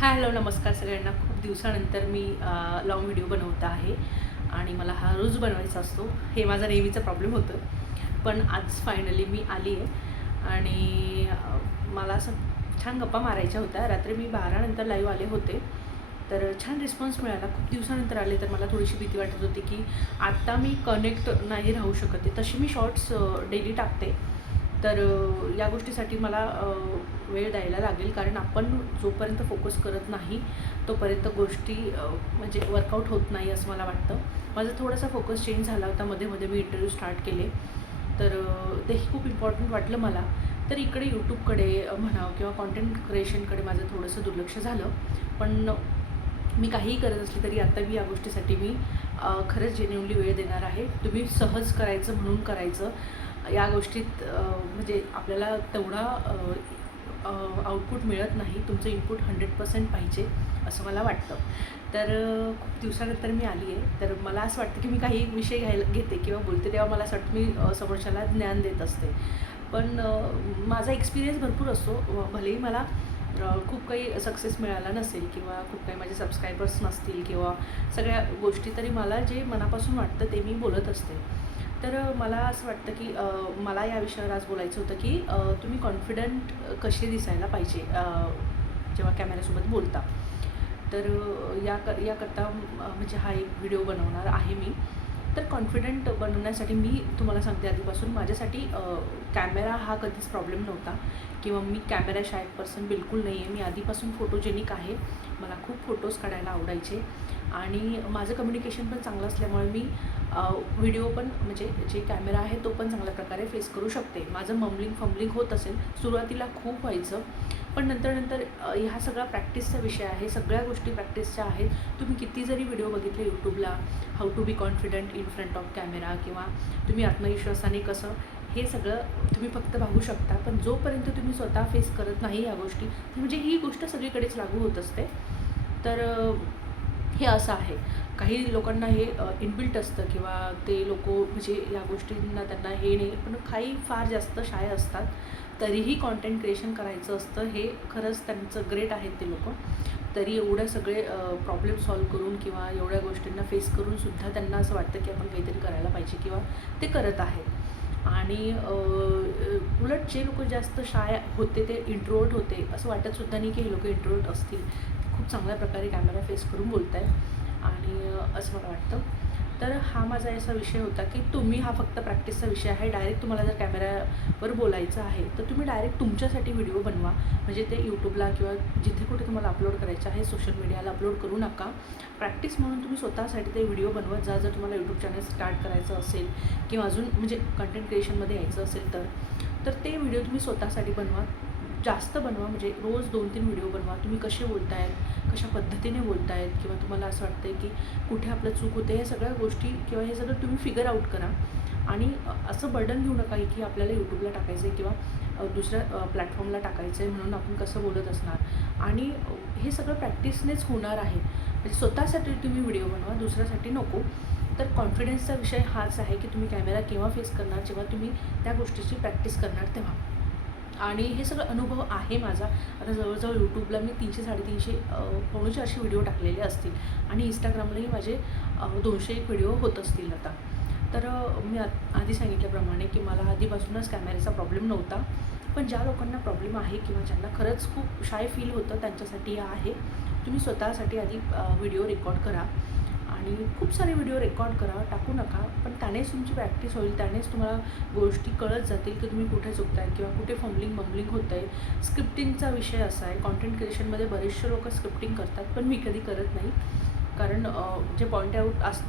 Hi hello नमस्कार सगळ्यांना. खूप दिवसानंतर मी लाँग व्हिडिओ बनवत आहे आणि मला हा रोज बनवायचा असतो. हे माझा नेहमीचा प्रॉब्लेम होतं. पण आज फायनली मी आली आहे आणि मला असं छान गप्पा मारायच्या होत्या. रात्री मी 12 नंतर लाईव्ह आले होते. तर छान रिस्पॉन्स मिळाला. खूप दिवसानंतर आले तर मला थोडीशी भीती वाटत होती की आत्ता मी कनेक्ट नाही राहू शकत आहे. तशी मी शॉर्ट्स डेली टाकते. तर या गोष्टीसाठी मला वेळ द्यायला लागेल, कारण आपण जोपर्यंत फोकस करत नाही तोपर्यंत गोष्टी म्हणजे वर्कआउट होत नाही असं मला वाटतं. माझा थोडासा फोकस चेंज झाला होता. मध्ये मी इंटरव्ह्यू स्टार्ट केले, तर तेही खूप इम्पॉर्टंट वाटलं मला. तर इकडे यूट्यूबकडे म्हणावं किंवा कॉन्टेंट क्रिएशनकडे माझं थोडंसं दुर्लक्ष झालं. पण मी काहीही करत असली तरी आता मी या गोष्टीसाठी मी खरंच जेन्युइनली वेळ देणार आहे. तुम्ही सहज करायचं म्हणून करायचं. या गोष्टीत म्हणजे आपल्याला तेवढा आउटपुट मिळत नाही. तुमचं इनपुट 100% पाहिजे असं मला वाटतं. तर खूप दिवसानंतर मी आली आहे. तर मला असं वाटतं की मी काही विषय घेते किंवा बोलते तेव्हा मला असं वाटतं मी समोरच्याला ज्ञान देत असते. पण माझा एक्सपिरियन्स भरपूर असतो. भलेही मला खूप काही सक्सेस मिळाला नसेल किंवा खूप काही माझे सबस्क्रायबर्स नसतील किंवा सगळ्या गोष्टी, तरी मला जे मनापासून वाटतं ते मी बोलत असते. तर मला असं वाटतं की मला या विषयावर आज बोलायचं होतं की तुम्ही कॉन्फिडंट कसे दिसायला पाहिजे जेव्हा कॅमेऱ्यासोबत बोलता. तर याकरता म्हणजे हा एक व्हिडिओ बनवणार आहे मी. तर कॉन्फिडंट बनवण्यासाठी मी तुम्हाला सांगते, आधीपासून माझ्यासाठी कॅमेरा हा कधीच प्रॉब्लेम नव्हता किंवा मी कॅमेरा शाय पर्सन बिलकुल नाही आहे. मी आधीपासून फोटोजेनिक आहे. मला खूप फोटोज काढायला आवडायचे आणि माझं कम्युनिकेशन पण चांगलं असल्यामुळे मी व्हिडिओ पण म्हणजे जे कॅमेरा आहे तो पण चांगल्या प्रकारे फेस करू शकते. माझं फंबलिंग होत असेल, सुरुवातीला खूप व्हायचं, पण नंतर ह्या सगळा प्रॅक्टिसचा विषय आहे. सगळ्या गोष्टी प्रॅक्टिसच्या आहेत. तुम्ही किती जरी व्हिडिओ बघितले यूट्यूबला, how to be confident in front of camera किंवा तुम्ही आत्मविश्वासाने कसं, हे सगळं तुम्ही फक्त बघू शकता. पण जोपर्यंत तुम्ही स्वतः फेस करत नाही या गोष्टी, म्हणजे ही गोष्ट सगळीकडेच लागू होत असते. तर हे असं आहे. काही लोकांना हे इनबिल्ट असतं किंवा ते लोकं म्हणजे या गोष्टींना त्यांना हे नाही, पण काही फार जास्त शाय असतात. तरीही कॉन्टेंट क्रिएशन करायचं असतं. हे खरंच त्यांचं ग्रेट आहेत ते लोकं. तरी एवढे सगळे प्रॉब्लेम सॉल्व करून किंवा एवढ्या गोष्टींना फेस करूनसुद्धा त्यांना असं वाटतं की आपण काहीतरी करायला पाहिजे किंवा ते करत आहेत. आणि उलट जे लोकं जास्त शाय होते ते इंट्रोवर्ट होते, असं वाटतसुद्धा नाही की हे लोकं इंट्रोवर्ट असतील. खूप चांगल्या प्रकारे कॅमेरा फेस करून बोलत आहेत आणि असं मला वाटतं. तर हा माझा असा विषय होता की तुम्ही हा फक्त प्रॅक्टिसचा विषय आहे. डायरेक्ट तुम्हाला जर कॅमेऱ्यावर बोलायचं आहे तर तुम्ही डायरेक्ट तुमच्यासाठी व्हिडिओ बनवा. म्हणजे ते यूट्यूबला किंवा जिथे कुठे तुम्हाला अपलोड करायचं आहे, सोशल मीडियाला अपलोड करू नका. प्रॅक्टिस म्हणून तुम्ही स्वतःसाठी ते व्हिडिओ बनवत जा. जर तुम्हाला यूट्यूब चॅनल स्टार्ट करायचं असेल किंवा अजून म्हणजे कंटेंट क्रिएशनमध्ये यायचं असेल तर ते व्हिडिओ तुम्ही स्वतःसाठी बनवा. जास्त बनवा, म्हणजे रोज 2-3 व्हिडिओ बनवा. तुम्ही कसे बोलतायत, कशा पद्धतीने बोलतायत किंवा तुम्हाला असं वाटतं आहे की कुठे आपलं चूक होते, ह्या सगळ्या गोष्टी किंवा हे सगळं तुम्ही फिगर आउट करा. आणि असं बर्डन घेऊ नका की आपल्याला यूट्यूबला टाकायचं आहे किंवा दुसऱ्या प्लॅटफॉर्मला टाकायचं आहे म्हणून आपण कसं बोलत असणार. आणि हे सगळं प्रॅक्टिसनेच होणार आहे. म्हणजे स्वतःसाठी तुम्ही व्हिडिओ बनवा, दुसऱ्यासाठी नको. तर कॉन्फिडन्सचा विषय हाच आहे की तुम्ही कॅमेरा केव्हा फेस करणार, जेव्हा तुम्ही त्या गोष्टीची प्रॅक्टिस करणार तेव्हा. आणि हे सगळं अनुभव आहे माझा. आता जवळजवळ यूट्यूबला मी 300-350 400 व्हिडिओ टाकलेले असतील आणि इंस्टाग्रामलाही माझे 201 व्हिडिओ होत असतील आता. तर मी आधी सांगितल्याप्रमाणे की मला आधीपासूनच कॅमेऱ्याचा प्रॉब्लेम नव्हता. पण ज्या लोकांना प्रॉब्लेम आहे किंवा ज्यांना खरंच खूप शाय फील होतं त्यांच्यासाठी हे आहे. तुम्ही स्वतःसाठी आधी व्हिडिओ रेकॉर्ड करा आणि खूप सारे व्हिडिओ रेकॉर्ड करा, टाकू नका. पण त्यानेच तुमची प्रॅक्टिस होईल, त्यानेच तुम्हाला गोष्टी कळत जातील की तुम्ही कुठे चुकताय किंवा कुठे बंबलिंग होतं आहे. स्क्रिप्टिंगचा विषय असा आहे. कॉन्टेंट क्रिएशनमध्ये बरेचसे लोकं स्क्रिप्टिंग करतात, पण मी कधी करत नाही. कारण जे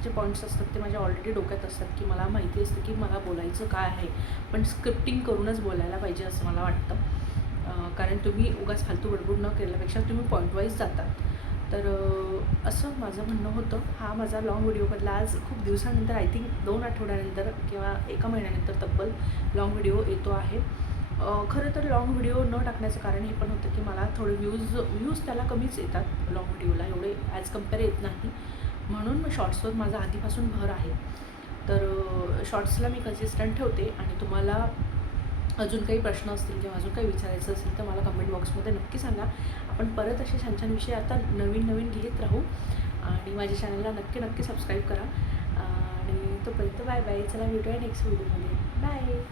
जे पॉईंट्स असतात ते माझ्या ऑलरेडी डोक्यात असतात की मला माहिती असतं की मला बोलायचं काय आहे. पण स्क्रिप्टिंग करूनच बोलायला पाहिजे असं मला वाटतं. कारण तुम्ही उगाच फालतू बडबड न केल्यापेक्षा तुम्ही पॉईंट वाईज जातात. तर असं माझं म्हणणं होतं. हा माझा लाँग व्हिडिओ बदला आज खूप दिवसानंतर, आय थिंक 2 आठवड्यानंतर किंवा 1 महिन्यानंतर तब्बल लाँग व्हिडिओ येतो आहे. खरं तर लाँग व्हिडिओ न टाकण्याचं कारण हे पण होतं की मला थोडे व्ह्यूज त्याला कमीच येतात लाँग व्हिडिओला, एवढे ॲज कम्पेअर येत नाही. म्हणून शॉर्ट्सवर माझा आधीपासून भर आहे. तर शॉर्ट्सला मी कन्सिस्टंट ठेवते आणि तुम्हाला अजून काही प्रश्न असतील किंवा अजून काही विचारायचं असेल तर मला कमेंट बॉक्समध्ये नक्की सांगा. आपण परत असे छान छान विषय आता नवीन नवीन घेत राहू आणि माझ्या चॅनलला नक्की नक्की सबस्क्राईब करा. आणि तोपर्यंत बाय बाय. चला भेटूया नेक्स्ट व्हिडिओमध्ये. बाय.